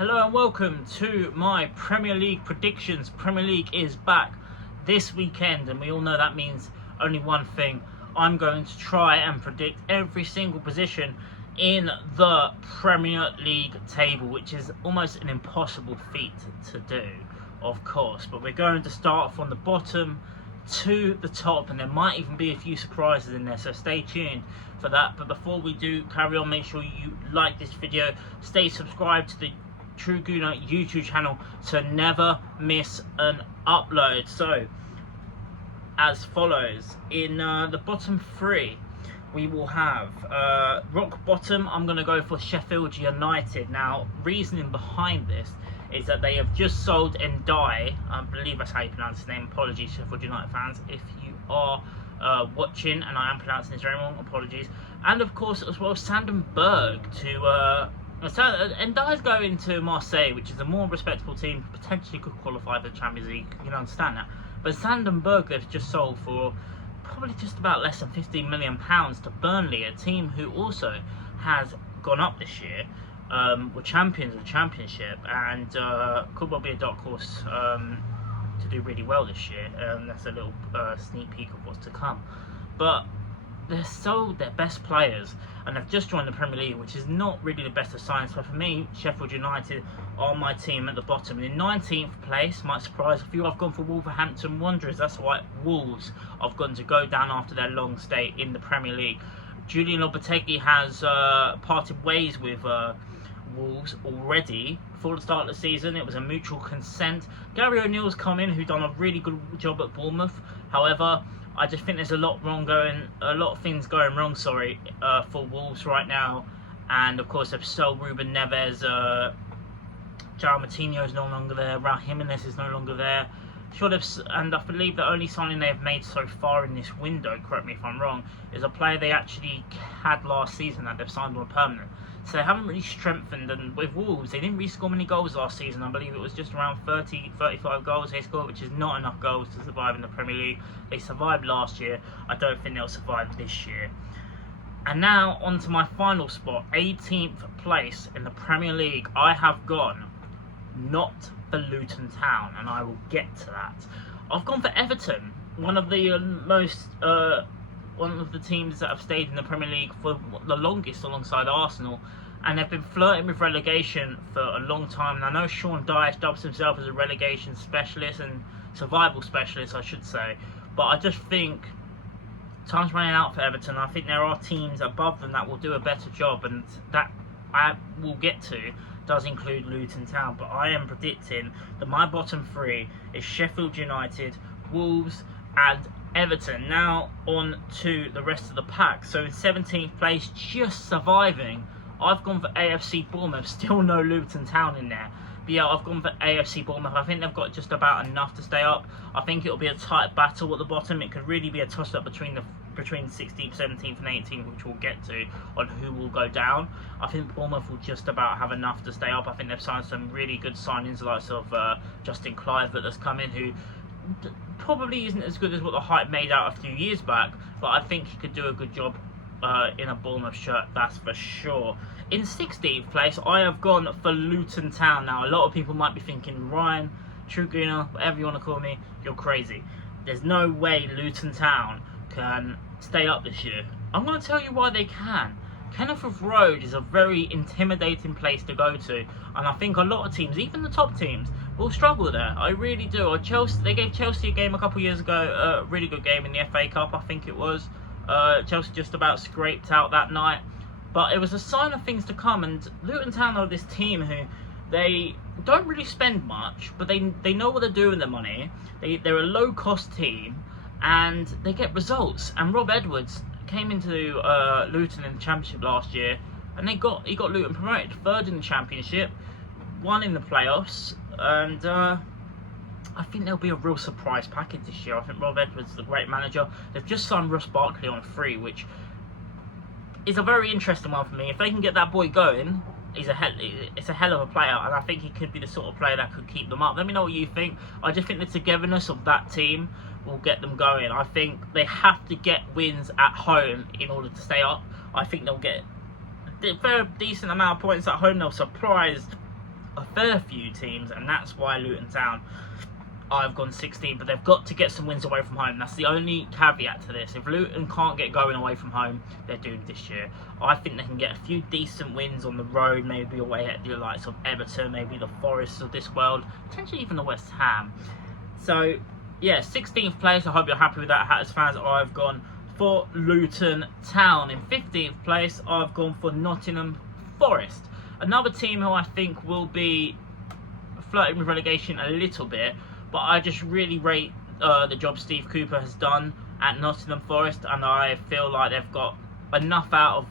Hello and welcome to my Premier League predictions. Premier League is back this weekend and we all know that means only one thing. I'm going to try and predict every single position in the Premier League table, which is almost an impossible feat to do, of course. But we're going to start from the bottom to the top, and there might even be a few surprises in there, so stay tuned for that. But before we do carry on, make sure you like this video, stay subscribed to the True Gooner YouTube channel to never miss an upload. So as follows, in the bottom three we will have rock bottom. I'm going to go for Sheffield United. Now, reasoning behind this is that they have just sold Ndiaye. I believe that's how you pronounce his name. Apologies, Sheffield United fans, if you are watching and I am pronouncing this very wrong. Apologies. And of course as well, Sandon Berg to Ndiaye's going to Marseille, which is a more respectable team, potentially could qualify for the Champions League. You can understand that. But Sandon Berg they've just sold for probably just about less than £15 million to Burnley, a team who also has gone up this year, were champions of the Championship, and could well be a dark horse to do really well this year. That's a little sneak peek of what's to come. But they've sold their best players and they've just joined the Premier League, which is not really the best of signs. But for me, Sheffield United are my team at the bottom. In 19th place, might surprise a few, I've gone for Wolverhampton Wanderers. That's why Wolves have gone to go down after their long stay in the Premier League. Julian Lopetegui has parted ways with Wolves already. Before the start of the season, it was a mutual consent. Gary O'Neill's come in, who's done a really good job at Bournemouth. However, I just think there's a lot of things going wrong, for Wolves right now. And of course, they've sold Ruben Neves, João Moutinho is no longer there, Raul Jimenez is no longer there. And I believe the only signing they've made so far in this window, correct me if I'm wrong, is a player they actually had last season that they've signed on permanent. So they haven't really strengthened, and with Wolves, they didn't really score many goals last season. I believe it was just around 35 goals they scored, which is not enough goals to survive in the Premier League. They survived last year. I don't think they'll survive this year. And now on to my final spot, 18th place in the Premier League. I have gone not for Luton Town, and I will get to that. I've gone for Everton, one of the teams that have stayed in the Premier League for the longest alongside Arsenal, and they've been flirting with relegation for a long time. And I know Sean Dyche dubs himself as a relegation specialist and survival specialist, I should say, but I just think time's running out for Everton. I think there are teams above them that will do a better job, and that I will get to does include Luton Town. But I am predicting that my bottom three is Sheffield United, Wolves and Everton. Now on to the rest of the pack. So in 17th place, just surviving, I've gone for AFC Bournemouth. Still no Luton Town in there. But yeah, I've gone for AFC Bournemouth. I think they've got just about enough to stay up. I think it'll be a tight battle at the bottom. It could really be a toss-up between 16th, 17th and 18th, which we'll get to, on who will go down. I think Bournemouth will just about have enough to stay up. I think they've signed some really good signings, the likes of Justin Kluivert that's come in, who probably isn't as good as what the hype made out a few years back, but I think he could do a good job in a Bournemouth shirt, that's for sure. In 16th place, I have gone for Luton Town. Now, a lot of people might be thinking, Ryan, True Gooner, whatever you want to call me, you're crazy. There's no way Luton Town can stay up this year. I'm going to tell you why they can. Kenilworth Road is a very intimidating place to go to, and I think a lot of teams, even the top teams, will struggle there. I really do. They gave Chelsea a game a couple of years ago, a really good game in the FA Cup, I think it was. Chelsea just about scraped out that night, but it was a sign of things to come. And Luton Town are this team who, they don't really spend much, but they know what they're doing with their money. They're a low cost team and they get results. And Rob Edwards came into Luton in the Championship last year, and he got Luton promoted, third in the Championship, one in the playoffs, and I think there'll be a real surprise package this year. I think Rob Edwards is a great manager. They've just signed Ross Barkley on a free, which is a very interesting one for me. If they can get that boy going, it's a hell of a player, and I think he could be the sort of player that could keep them up. Let me know what you think. I just think the togetherness of that team will get them going. I think they have to get wins at home in order to stay up. I think they'll get a very decent amount of points at home. They'll surprise a fair few teams, and that's why Luton Town, I've gone 16, but they've got to get some wins away from home. That's the only caveat to this. If Luton can't get going away from home, they're doomed this year. I think they can get a few decent wins on the road, maybe away at the likes of Everton, maybe the Forests of this world, potentially even the West Ham. So, yeah, 16th place. I hope you're happy with that, Hatters fans. I've gone for Luton Town. In 15th place, I've gone for Nottingham Forest. Another team who I think will be flirting with relegation a little bit, but I just really rate the job Steve Cooper has done at Nottingham Forest, and I feel like they've got enough out of...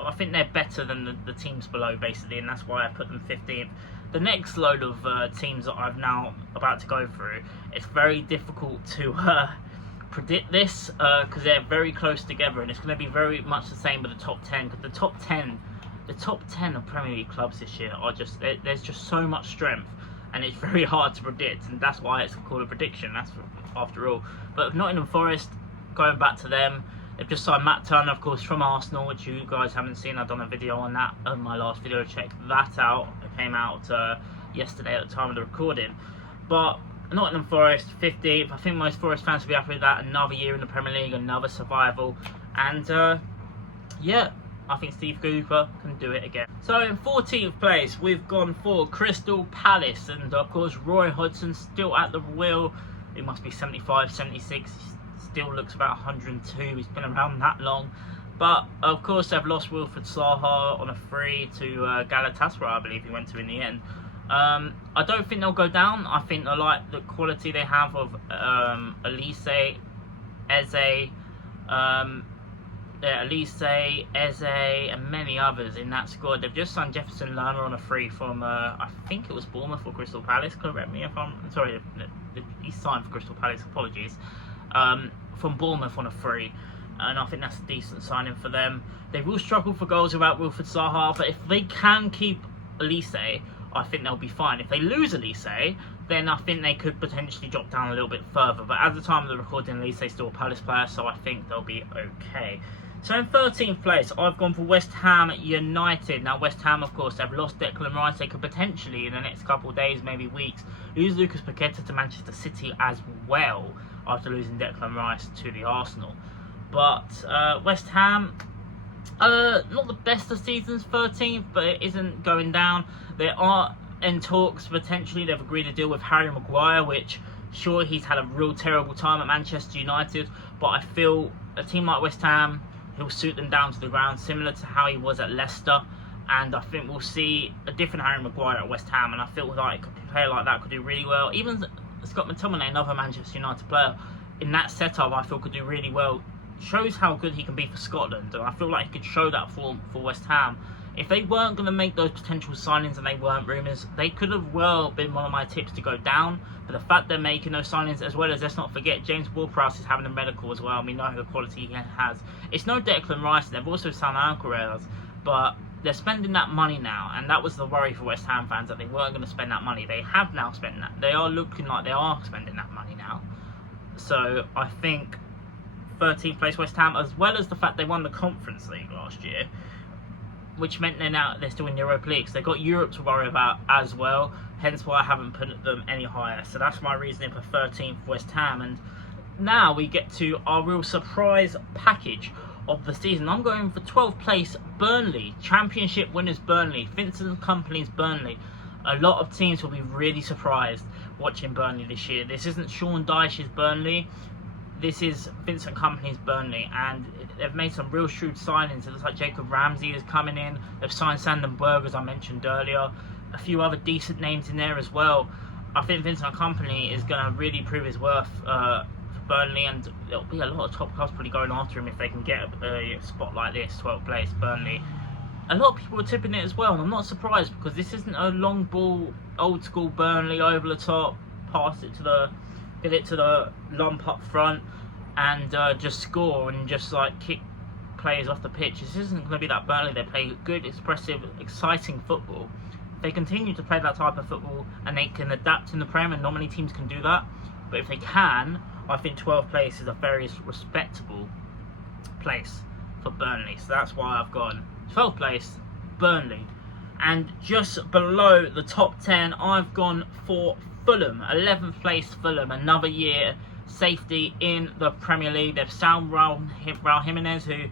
I think they're better than the teams below, basically, and that's why I put them 15th. The next load of teams that I'm now about to go through, it's very difficult to predict this because they're very close together, and it's going to be very much the same with the top 10, because the top 10 of Premier League clubs this year are just... There's just so much strength, and it's very hard to predict, and that's why it's called a prediction, that's after all. But Nottingham Forest, going back to them, they've just signed Matt Turner, of course, from Arsenal, which you guys haven't seen. I've done a video on that in my last video. Check that out. It came out yesterday at the time of the recording. But Nottingham Forest, 15th. I think most Forest fans will be happy with that. Another year in the Premier League, another survival. And, yeah, I think Steve Cooper can do it again. So in 14th place, we've gone for Crystal Palace. And, of course, Roy Hodgson still at the wheel. He must be 75, 76. Still looks about 102. He's been around that long. But of course they've lost Wilfried Zaha on a free to Galatasaray, I believe he went to in the end. I don't think they'll go down. I think I like the quality they have of Elise, Eze, and many others in that squad. They've just signed Jefferson Lerner on a free from I think it was Bournemouth or Crystal Palace. Correct me if I'm sorry. He signed for Crystal Palace. Apologies. From Bournemouth on a free, and I think that's a decent signing for them. They will struggle for goals without Wilfried Zaha, but if they can keep Elise, I think they'll be fine. If they lose Elise, then I think they could potentially drop down a little bit further, but at the time of the recording, Elise is still a Palace player, so I think they'll be okay. So in 13th place, I've gone for West Ham United. Now West Ham, of course, they've lost Declan Rice. They could potentially, in the next couple of days, maybe weeks, lose Lucas Paqueta to Manchester City as well, after losing Declan Rice to the Arsenal. But West Ham, not the best of seasons, 13th, but it isn't going down. They are in talks, potentially. They've agreed a deal with Harry Maguire, which, sure, he's had a real terrible time at Manchester United, but I feel a team like West Ham, he'll suit them down to the ground, similar to how he was at Leicester. And I think we'll see a different Harry Maguire at West Ham, and I feel like a player like that could do really well. Even Scott McTominay, another Manchester United player, in that setup I feel could do really well. Shows how good he can be for Scotland, and I feel like he could show that for West Ham. If they weren't going to make those potential signings and they weren't rumours, they could have well been one of my tips to go down. But the fact they're making those signings, as well as, let's not forget, James Ward-Prowse is having a medical as well, and we know the quality he has. It's no Declan Rice, they've also signed Alcaraz, but they're spending that money now, and that was the worry for West Ham fans, that they weren't going to spend that money. They have now spent that. They are looking like they are spending that money now. So I think 13th place West Ham, as well as the fact they won the Conference League last year, which meant they're still in Europa League. So they've got Europe to worry about as well, hence why I haven't put them any higher. So that's my reasoning for 13th West Ham. And now we get to our real surprise package of the season. I'm going for 12th place Burnley, Championship winners Burnley, Vincent Kompany's Burnley. A lot of teams will be really surprised watching Burnley this year. This isn't Sean Dyche's Burnley, this is Vincent Kompany's Burnley, and they've made some real shrewd signings. It looks like Jacob Ramsey is coming in. They've signed Sandon Berg, as I mentioned earlier. A few other decent names in there as well. I think Vincent Kompany is going to really prove his worth for Burnley, and there'll be a lot of top clubs probably going after him if they can get a spot like this, 12th place Burnley. A lot of people are tipping it as well, and I'm not surprised, because this isn't a long ball, old school Burnley over the top, get it to the lump up front and just score and just like kick players off the pitch. This isn't going to be that Burnley. They play good, expressive, exciting football. If they continue to play that type of football and they can adapt in the Prem, and not many teams can do that, but if they can, I think 12th place is a very respectable place for Burnley. So that's why I've gone 12th place Burnley. And just below the top 10, I've gone for Fulham, 11th place Fulham, another year safety in the Premier League. They've signed Raul Jimenez, who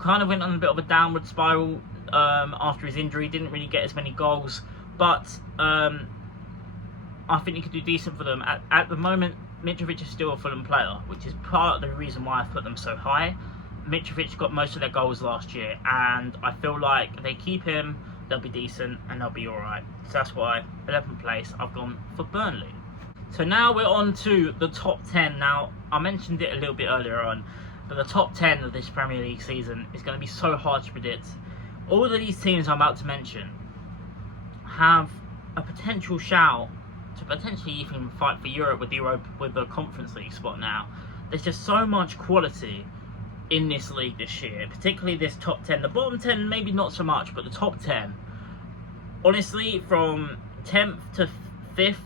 kind of went on a bit of a downward spiral after his injury, didn't really get as many goals, but I think he could do decent for them. At the moment, Mitrovic is still a Fulham player, which is part of the reason why I've put them so high. Mitrovic got most of their goals last year, and I feel like if they keep him, they'll be decent and they'll be alright. So that's why 11th place I've gone for Burnley. So now we're on to the top 10. Now, I mentioned it a little bit earlier on, but the top 10 of this Premier League season is going to be so hard to predict. All of these teams I'm about to mention have a potential shout to potentially even fight for Europe with the Conference League spot now. There's just so much quality in this league this year, particularly this top 10. The bottom 10 maybe not so much, but the top 10, honestly, from 10th to 5th,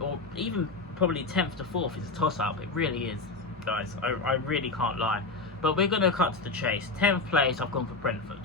or even probably 10th to 4th is a toss-up. It really is, guys. I really can't lie. But we're going to cut to the chase. 10th place, I've gone for Brentford,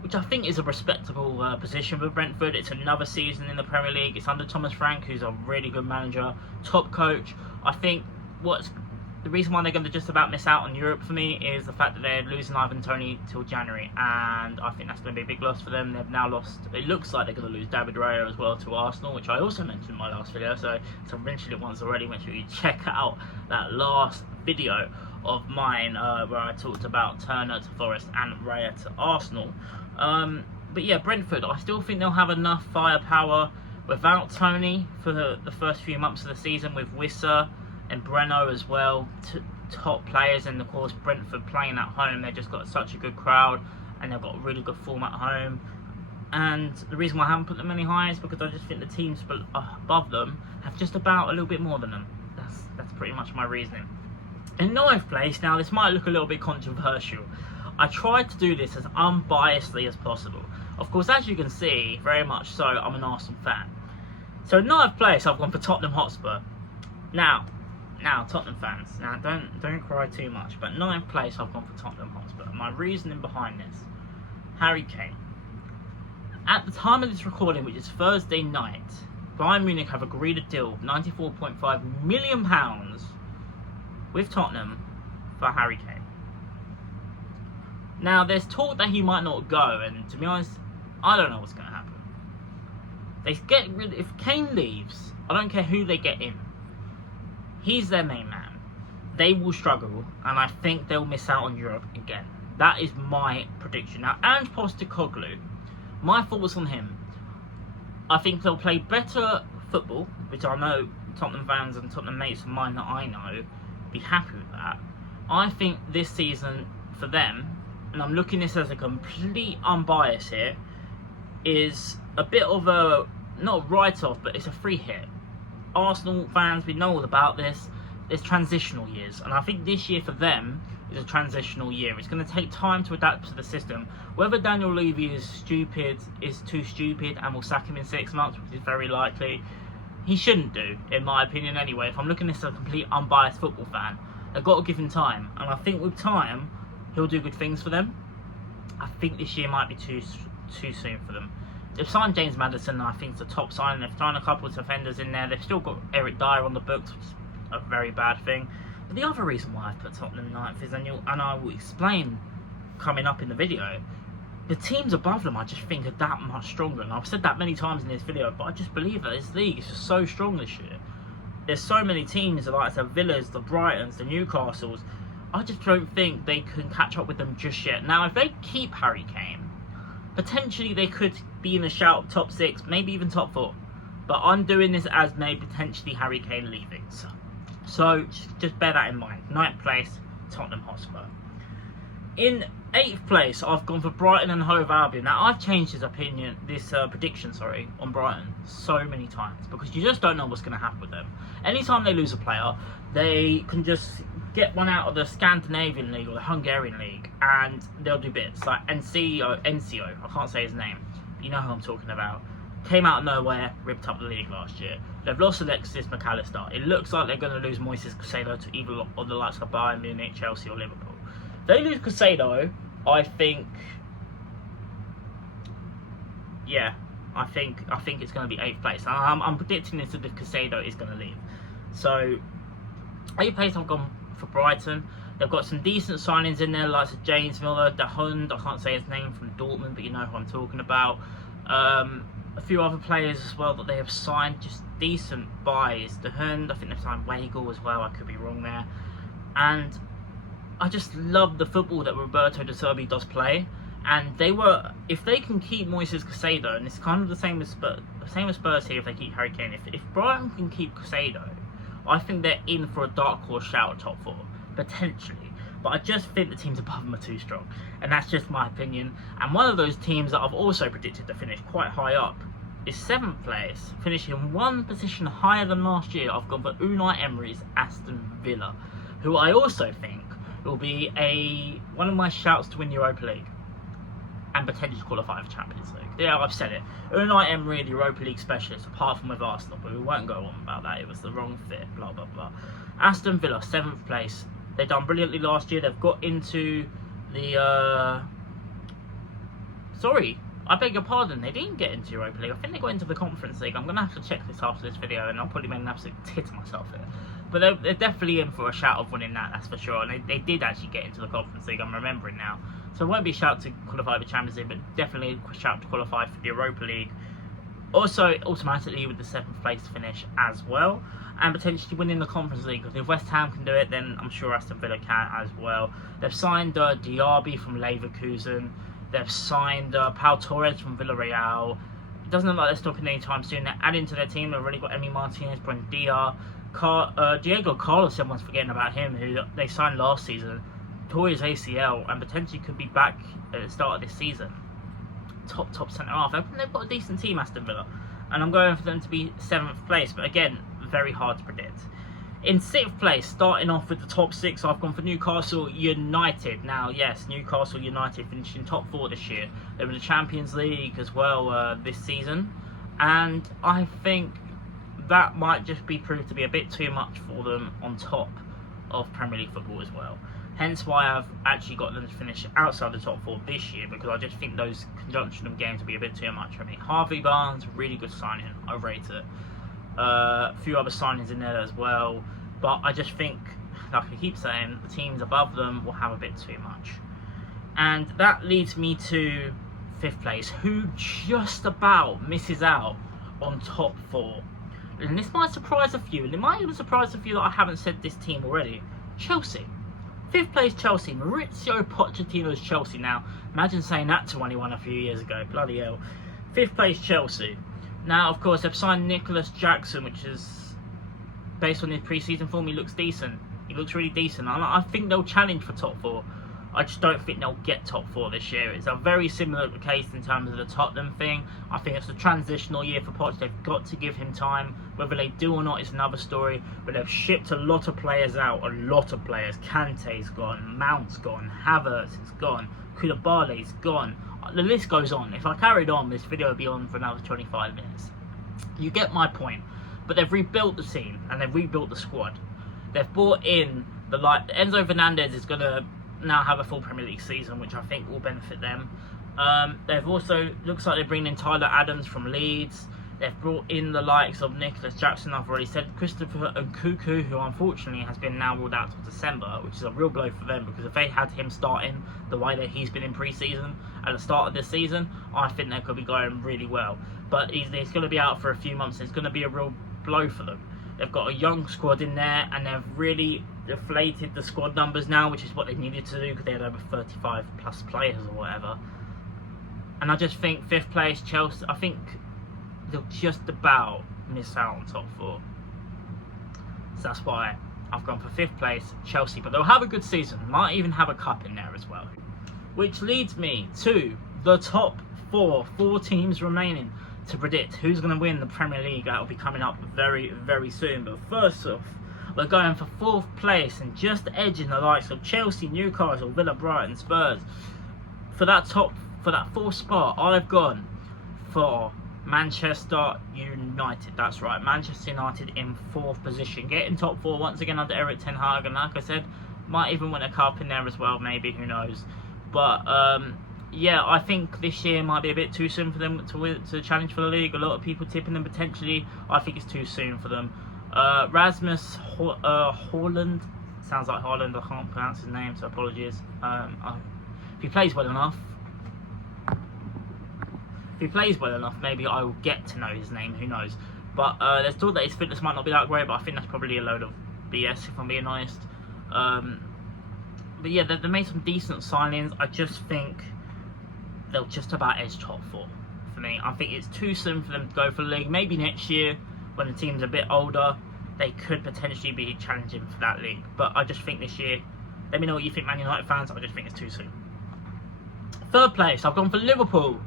which I think is a respectable position for Brentford. It's another season in the Premier League. It's under Thomas Frank, who's a really good manager, top coach. I think the reason why they're going to just about miss out on Europe for me is the fact that they're losing Ivan Toney till January, and I think that's going to be a big loss for them. They've now lost, it looks like they're going to lose David Raya as well to Arsenal, which I also mentioned in my last video, so I mentioned it once already. Make sure you check out that last video of mine where I talked about Turner to Forest and Raya to Arsenal. But yeah, Brentford, I still think they'll have enough firepower without Toney for the first few months of the season, with Wissa and Breno as well, top players. And of course Brentford playing at home, they've just got such a good crowd and they've got a really good form at home. And the reason why I haven't put them any higher is because I just think the teams above them have just about a little bit more than them. That's pretty much my reasoning. In 9th place, now this might look a little bit controversial. I tried to do this as unbiasedly as possible. Of course, as you can see, very much so, I'm an Arsenal fan. So in 9th place, I've gone for Tottenham Hotspur. Now, Tottenham fans, now don't cry too much, but 9th place I've gone for Tottenham Hotspur. My reasoning behind this: Harry Kane. At the time of this recording, which is Thursday night, Bayern Munich have agreed a deal of £94.5 million with Tottenham for Harry Kane. Now, there's talk that he might not go, and to be honest, I don't know what's going to happen. If Kane leaves, I don't care who they get in. He's their main man. They will struggle, and I think they'll miss out on Europe again. That is my prediction. Now, Ange Postecoglou, my thoughts on him: I think they'll play better football, which I know Tottenham fans and Tottenham mates of mine that I know be happy with that. I think this season for them, and I'm looking at this as a complete unbiased here, is a bit of a, not a write-off, but it's a free hit. Arsenal fans, we know all about this. There's transitional years, and I think this year for them is a transitional year. It's going to take time to adapt to the system. Whether Daniel Levy is too stupid and will sack him in 6 months, which is very likely, he shouldn't do, in my opinion anyway. If I'm looking at this as a complete unbiased football fan, they've got to give him time, and I think with time he'll do good things for them. I think this year might be too soon for them. They've signed James Maddison, I think it's a top sign. They've signed a couple of defenders in there. They've still got Eric Dyer on the books, which is a very bad thing. But the other reason why I've put Tottenham 9th is, and I will explain coming up in the video, the teams above them I just think are that much stronger. And I've said that many times in this video, but I just believe that this league is just so strong this year. There's so many teams like the Villas, the Brightons, the Newcastles. I just don't think they can catch up with them just yet. Now, if they keep Harry Kane, potentially they could be in the shout of top 6, maybe even top 4. But I'm doing this as maybe potentially Harry Kane leaving. So just bear that in mind. 9th place, Tottenham Hotspur. In 8th place, I've gone for Brighton and Hove Albion. Now, I've changed this prediction on Brighton so many times, because you just don't know what's going to happen with them. Anytime they lose a player, they can just get one out of the Scandinavian League or the Hungarian League, and they'll do bits. Like Encio, I can't say his name, but you know who I'm talking about. Came out of nowhere, ripped up the league last year. They've lost Alexis McAllister. It looks like they're going to lose Moises Caicedo to either of the likes of Bayern Munich, Chelsea or Liverpool. If they lose Caicedo, I think yeah, I think it's going to be 8th place. I'm predicting this if Caicedo is going to leave. So 8th place, I've gone for Brighton. They've got some decent signings in there, like James Miller, De Hund, I can't say his name, from Dortmund, but you know who I'm talking about. A few other players as well that they have signed, just decent buys. De Hund, I think they've signed Weigl as well, I could be wrong there. And I just love the football that Roberto De Zerbi does play. And if they can keep Moises Caicedo, and it's kind of the same as Spurs here if they keep Harry Kane, if Brighton can keep Caicedo, I think they're in for a dark horse shout at top 4, potentially. But I just think the teams above them are too strong, and that's just my opinion. And one of those teams that I've also predicted to finish quite high up is 7th place, finishing one position higher than last year. I've gone for Unai Emery's Aston Villa, who I also think will be one of my shouts to win Europa League and potentially qualify for Champions League. Yeah, I've said it. Unai Emery, the Europa League specialist, apart from with Arsenal, but we won't go on about that. It was the wrong fit, blah, blah, blah. Aston Villa, 7th place. They've done brilliantly last year. They've got into the... Sorry, I beg your pardon. They didn't get into Europa League. I think they got into the Conference League. I'm going to have to check this after this video, and I'll probably make an absolute tit of myself here. But they're definitely in for a shout of winning that's for sure. And they did actually get into the Conference League, I'm remembering now. So it won't be a shout to qualify for Champions League, but definitely a shout to qualify for the Europa League. Also, automatically with the 7th place finish as well. And potentially winning the Conference League. Because if West Ham can do it, then I'm sure Aston Villa can as well. They've signed Diaby from Leverkusen. They've signed Pau Torres from Villarreal. It doesn't look like they're stopping anytime soon. They're adding to their team. They've already got Emi Martinez, Buendia, Diego Carlos, everyone's forgetting about him, who they signed last season. Tore his ACL and potentially could be back at the start of this season. Top centre half. They've got a decent team, Aston Villa, and I'm going for them to be 7th place. But again, very hard to predict. In 6th place, starting off with the top 6, I've gone for Newcastle United. Now, yes, Newcastle United finishing top 4 this year. They were in the Champions League as well this season, and I think that might just be proved to be a bit too much for them on top of Premier League football as well. Hence why I've actually got them to finish outside the top 4 this year, because I just think those conjunction of games will be a bit too much for me. Harvey Barnes, really good signing. I rate it. A few other signings in there as well. But I just think, like I keep saying, the teams above them will have a bit too much. And that leads me to 5th place, who just about misses out on top 4. And this might surprise a few, and it might even surprise a few that I haven't said this team already. Chelsea. 5th place Chelsea, Mauricio Pochettino's Chelsea. Now, imagine saying that to anyone a few years ago, bloody hell. 5th place Chelsea. Now, of course, they've signed Nicholas Jackson, which is, based on his pre-season form, he looks decent. He looks really decent. I think they'll challenge for top 4. I just don't think they'll get top 4 this year. It's a very similar case in terms of the Tottenham thing. I think it's a transitional year for Poch. They've got to give him time. Whether they do or not is another story. But they've shipped a lot of players out. A lot of players. Kante's gone. Mount's gone. Havertz is gone. Koulibaly's gone. The list goes on. If I carried on, this video would be on for another 25 minutes. You get my point. But they've rebuilt the team. And they've rebuilt the squad. They've brought in the Enzo Fernandez is going to now have a full Premier League season, which I think will benefit them. They've also, looks like they're bringing in Tyler Adams from Leeds. They've brought in the likes of Nicholas Jackson, I've already said, Christopher Nkunku, who unfortunately has been now ruled out till December, which is a real blow for them, because if they had him starting the way that he's been in pre-season at the start of this season, I think they could be going really well. But he's going to be out for a few months, and it's going to be a real blow for them. They've got a young squad in there, and they've really deflated the squad numbers now, which is what they needed to do, because they had over 35 plus players or whatever. And I just think 5th place Chelsea, I think they'll just about miss out on top 4. So that's why I've gone for 5th place Chelsea, but they'll have a good season, might even have a cup in there as well. Which leads me to the top 4 teams remaining to predict who's going to win the Premier League. That will be coming up very, very soon. But first off, we're going for 4th place and just edging the likes of Chelsea, Newcastle, Villa, Brighton, Spurs. For that 4th spot, I've gone for Manchester United. That's right, Manchester United in 4th position, getting top 4 once again under Erik ten Hag. And like I said, might even win a cup in there as well, maybe, who knows. But yeah, I think this year might be a bit too soon for them to challenge for the league. A lot of people tipping them potentially. I think it's too soon for them. Rasmus Haaland, sounds like Haaland. I can't pronounce his name, so apologies. If he plays well enough, maybe I will get to know his name. Who knows? But there's talk that his fitness might not be that great, but I think that's probably a load of BS if I'm being honest. But yeah, they made some decent signings. I just think they'll just about edge top 4 for me. I think it's too soon for them to go for the league. Maybe next year, when the team's a bit older, they could potentially be challenging for that league. But I just think this year, let me know what you think, Man United fans. I just think it's too soon. Third place, I've gone for Liverpool.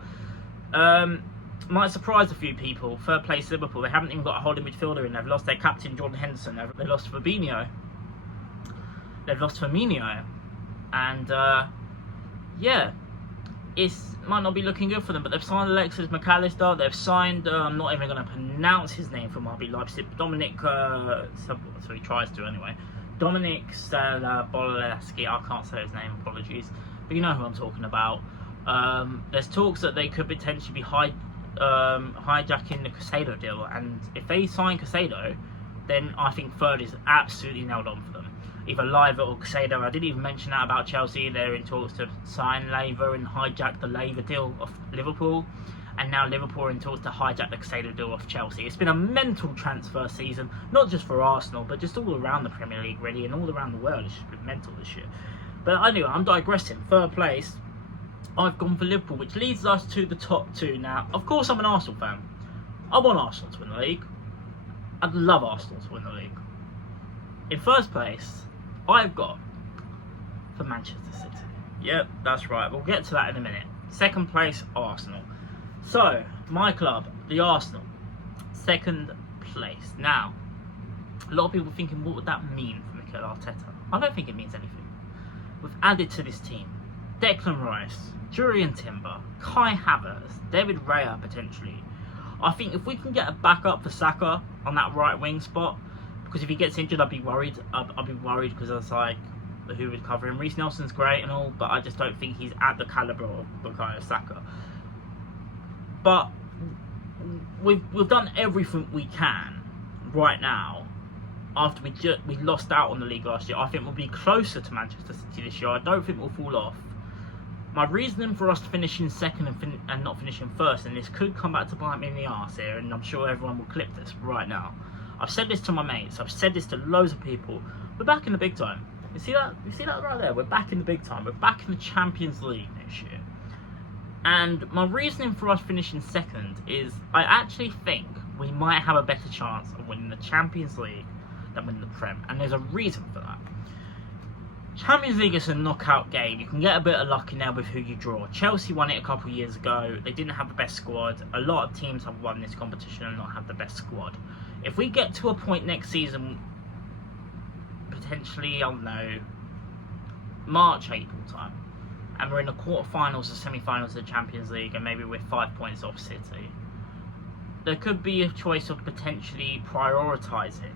Might surprise a few people. Third place, Liverpool. They haven't even got a holding midfielder in. They've lost their captain, Jordan Henderson. They lost Fabinho. They've lost Firmino. And, yeah, it might not be looking good for them, but they've signed Alexis McAllister. They've signed, I'm not even going to pronounce his name from RB Leipzig, Dominic, so he tries to anyway. Dominic Bolaski, I can't say his name, apologies. But you know who I'm talking about. There's talks that they could potentially be hijacking the Caicedo deal, and if they sign Caicedo, then I think third is absolutely nailed on for them. Either Leiva or Caicedo. I didn't even mention that about Chelsea. They're in talks to sign Leiva and hijack the Leiva deal of Liverpool. And now Liverpool are in talks to hijack the Caicedo deal of Chelsea. It's been a mental transfer season, not just for Arsenal, but just all around the Premier League, really, and all around the world. It's just been mental this year. But anyway, I'm digressing. Third place, I've gone for Liverpool, which leads us to the top 2 now. Of course, I'm an Arsenal fan. I want Arsenal to win the league. I'd love Arsenal to win the league. In first place, I've got for Manchester City. Yep, that's right. We'll get to that in a minute. Second place, Arsenal. So, my club, the Arsenal, second place. Now, a lot of people thinking, what would that mean for Mikel Arteta? I don't think it means anything. We've added to this team Declan Rice, Jurriën Timber, Kai Havertz, David Raya potentially. I think if we can get a backup for Saka on that right wing spot, because if he gets injured, I'd be worried. I'd be worried because it's like, who would cover him? Reece Nelson's great and all, but I just don't think he's at the calibre of Bukayo Saka. But we've done everything we can right now. After we lost out on the league last year, I think we'll be closer to Manchester City this year. I don't think we'll fall off. My reasoning for us finishing second and not finishing first, and this could come back to bite me in the arse here, and I'm sure everyone will clip this right now. I've said this to my mates. I've said this to loads of people. We're back in the big time. You see that? You see that right there? We're back in the big time. We're back in the Champions League next year. And my reasoning for us finishing second is I actually think we might have a better chance of winning the Champions League than winning the Prem. And there's a reason for that. Champions League is a knockout game. You can get a bit of luck in there with who you draw. Chelsea won it a couple of years ago. They didn't have the best squad. A lot of teams have won this competition and not have the best squad. If we get to a point next season, potentially, I don't know, March, April time, and we're in the quarterfinals or semi-finals of the Champions League, and maybe we're 5 points off City, there could be a choice of potentially prioritising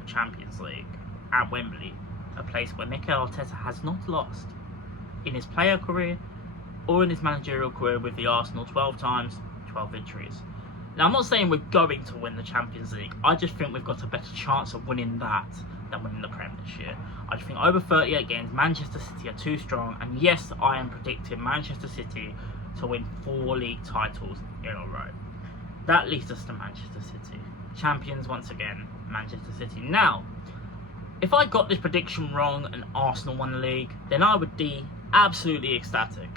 a Champions League at Wembley, a place where Mikel Arteta has not lost in his player career or in his managerial career with the Arsenal. 12 times, 12 victories. Now, I'm not saying we're going to win the Champions League. I just think we've got a better chance of winning that than winning the Prem this year. I just think over 38 games, Manchester City are too strong. And yes, I am predicting Manchester City to win 4 league titles in a row. That leads us to Manchester City. Champions once again, Manchester City. Now, if I got this prediction wrong and Arsenal won the league, then I would be absolutely ecstatic.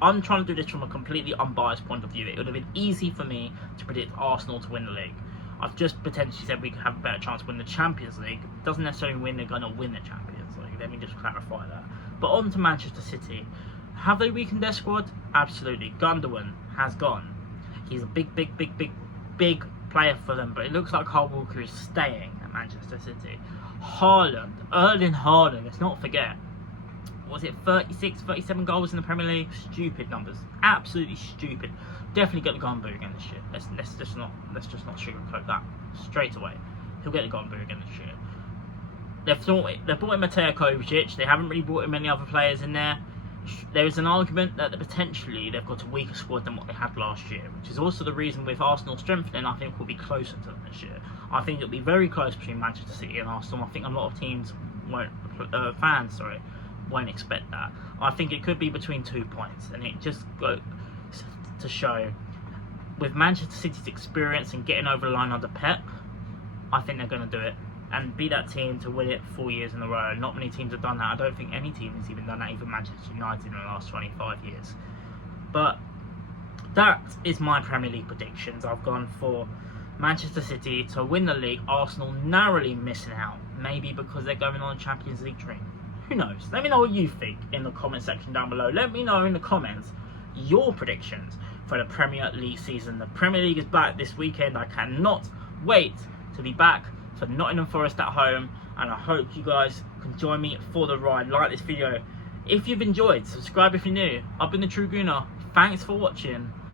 I'm trying to do this from a completely unbiased point of view. It would have been easy for me to predict Arsenal to win the league. I've just potentially said we could have a better chance to win the Champions League. It doesn't necessarily mean they're going to win the Champions League. Let me just clarify that. But on to Manchester City. Have they weakened their squad? Absolutely. Gundogan has gone. He's a big player for them, but it looks like Kyle Walker is staying at Manchester City. Haaland, Erling Haaland, let's not forget. Was it 36, 37 goals in the Premier League? Stupid numbers. Absolutely stupid. Definitely get the Golden Boot again this year. Let's just not sugarcoat that straight away. He'll get the Golden Boot again this year. They've brought in Mateo Kovacic. They haven't really brought in many other players in there. There is an argument that potentially they've got a weaker squad than what they had last year, which is also the reason with Arsenal strengthening, I think we'll be closer to them this year. I think it'll be very close between Manchester City and Arsenal. I think a lot of teams won't expect that. I think it could be between 2 points, and it just goes to show with Manchester City's experience and getting over the line under Pep, I think they're going to do it and be that team to win it 4 years in a row. Not many teams have done that. I don't think any team has even done that, even Manchester United in the last 25 years. But that is my Premier League predictions. I've gone for Manchester City to win the league, Arsenal narrowly missing out, maybe because they're going on a Champions League dream. Who knows? Let me know what you think in the comment section down below. Let me know in the comments your predictions for the Premier League season. The Premier League is back this weekend. I cannot wait to be back for Nottingham Forest at home, and I hope you guys can join me for the ride. Like this video if you've enjoyed, subscribe if you're new. I've been the True Gooner. Thanks for watching.